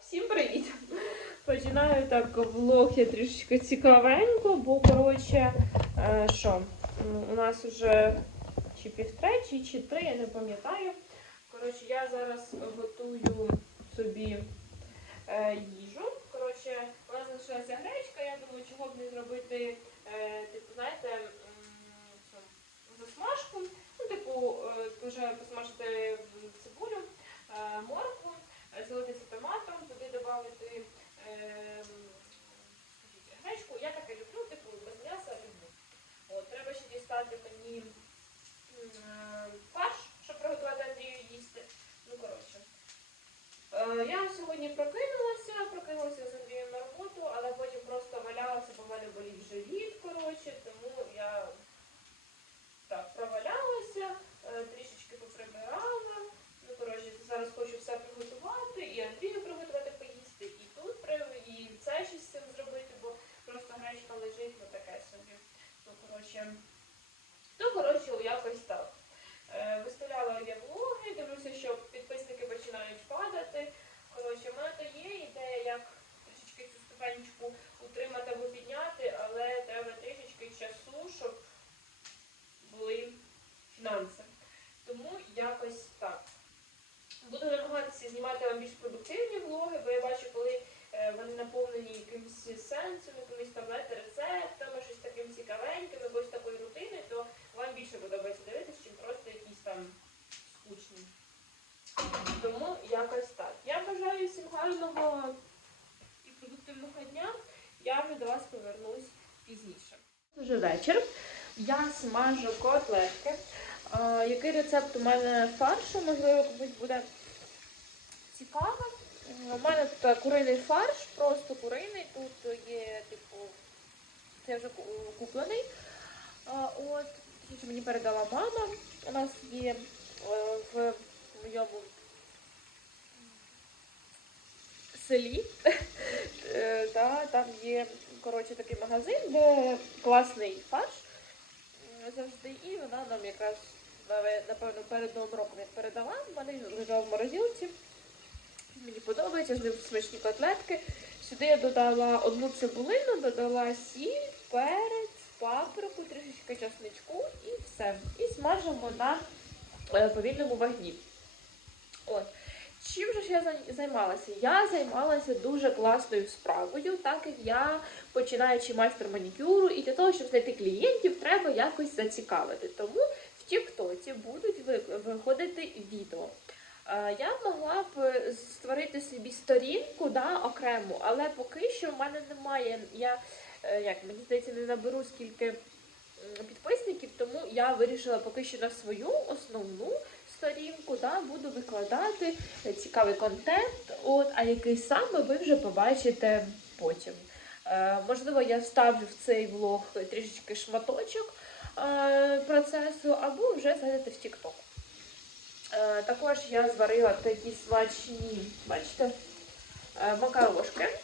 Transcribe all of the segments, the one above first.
Всім привіт! Починаю так влог я трішечки цікавенько, бо коротше, е, що у нас вже чи півтречі, чи три, я не пам'ятаю. Коротше, я зараз готую собі е, їжу. Коротше, у нас залишилася гречка, я думаю, чого б не зробити, е, типу, знаєте, м, що, засмажку. Ну, типу, е, дуже посмажити м, цибулю, е, моркву, е, залити це томатом, туди додати е, скажіть, гречку. Я таке люблю, типу, без м'яса люблю. От, треба ще дістати мені м, е, фарш, щоб приготувати Андрію їсти. Ну, коротше. Е, Я сьогодні прокинулася, прокинулася з Андрієм на роботу, але потім просто валялася, бо в мене болів живіт, коротше, тому я так провалялася, е, трішечки поприбирала. Ну, коротше, зараз хочу все приготувати, і Андрію приготувати поїсти, і тут при- і це щось з цим зробити, бо просто гречка лежить, ну таке собі. Ну, коротше, то, коротше, якось так. Е, Виставляла я влоги, дивлюся, що підписники починають падати. Коротше, в мене то є ідея, як трішечки цю ступенечку утримати або підняти, але треба трішечки часу, щоб були фінанси. Тому якось так. Буду намагатися знімати вам більш продуктивні влоги, бо я бачу, коли е, вони наповнені якимось сенсом, якимись там знаєте, рецептами, щось таким цікавеньким, якоюсь такою рутиною, то вам більше подобається дивитися, чим просто якісь там скучні. Тому якось так. Я бажаю всім гарного і продуктивного дня. Я вже до вас повернусь пізніше. Вже вечір. Я смажу котлетки. Який рецепт у мене фаршу? Можливо, комусь буде цікаво. У мене тут куриний фарш, просто куриний. Тут є, типу, це вже куплений. От, що мені передала мама. У нас є е, в моєму селі. Е, да, там є коротше, такий магазин, де класний фарш завжди. І вона нам якраз напевно перед новим роком як передала. В мене лежав в морозилці. Мені подобається, з ним смачні котлетки. Сюди я додала одну цибулину, додала сіль, перець, паприку, трішечки часничку і все. І смажимо на е, повільному вогні. От. Чим же ж я займалася? Я займалася дуже класною справою, так як я починаючи майстер манікюру, і для того, щоб знайти клієнтів, треба якось зацікавити. Тому в Тіктоці будуть ви- виходити відео. Е, Я могла б створити собі сторінку да, окрему, але поки що в мене немає. Я е, як мені здається, не наберу скільки підписників, тому я вирішила поки що на свою основну сторінку да, буду викладати е, цікавий контент, от, а який саме ви вже побачите потім. Е, можливо, я вставлю в цей влог трішечки шматочок е, процесу, або вже зайдете в TikTok. Е, також я зварила такі смачні, бачите, е, макарошки. Е,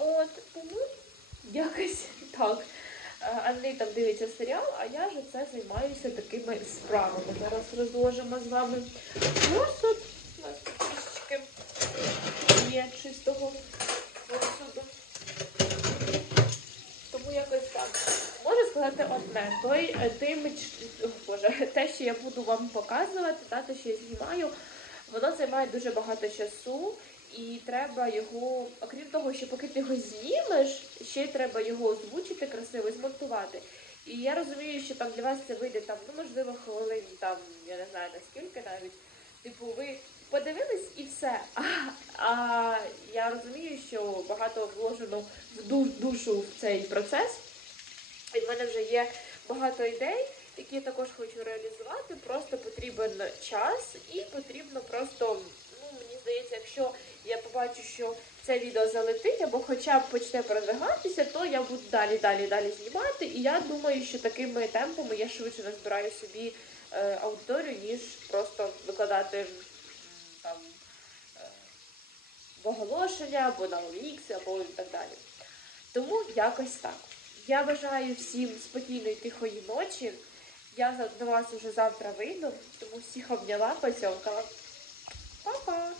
от, тому якось так. Е, Андрій там дивиться серіал, а я ж це займаюся такими справами. Зараз розложимо з вами посуд. У нас трішечки є чистого посуду. Тому якось так. Можу сказати одне, той е, тим, Боже, те, що я буду вам показувати, та, те, що я знімаю, воно займає дуже багато часу. І треба його, окрім того, що поки ти його знімеш, ще й треба його озвучити красиво, змонтувати. І я розумію, що там для вас це вийде там, ну можливо, хвилин там, я не знаю наскільки навіть. Типу, ви подивились і все. А, а я розумію, що багато вложено в ду- душу в цей процес. І в мене вже є багато ідей, які я також хочу реалізувати. Просто потрібен час і потрібно просто, ну мені здається, якщо побачу, що це відео залетить або хоча б почне продвигатися, то я буду далі, далі, далі знімати. І я думаю, що такими темпами я швидше назбираю собі е, аудиторію, ніж просто викладати там е, оголошення або на OLX, або і так далі. Тому якось так. Я бажаю всім спокійної тихої ночі. Я до вас вже завтра вийду, тому всіх обняла, поцьомкала. Па-па!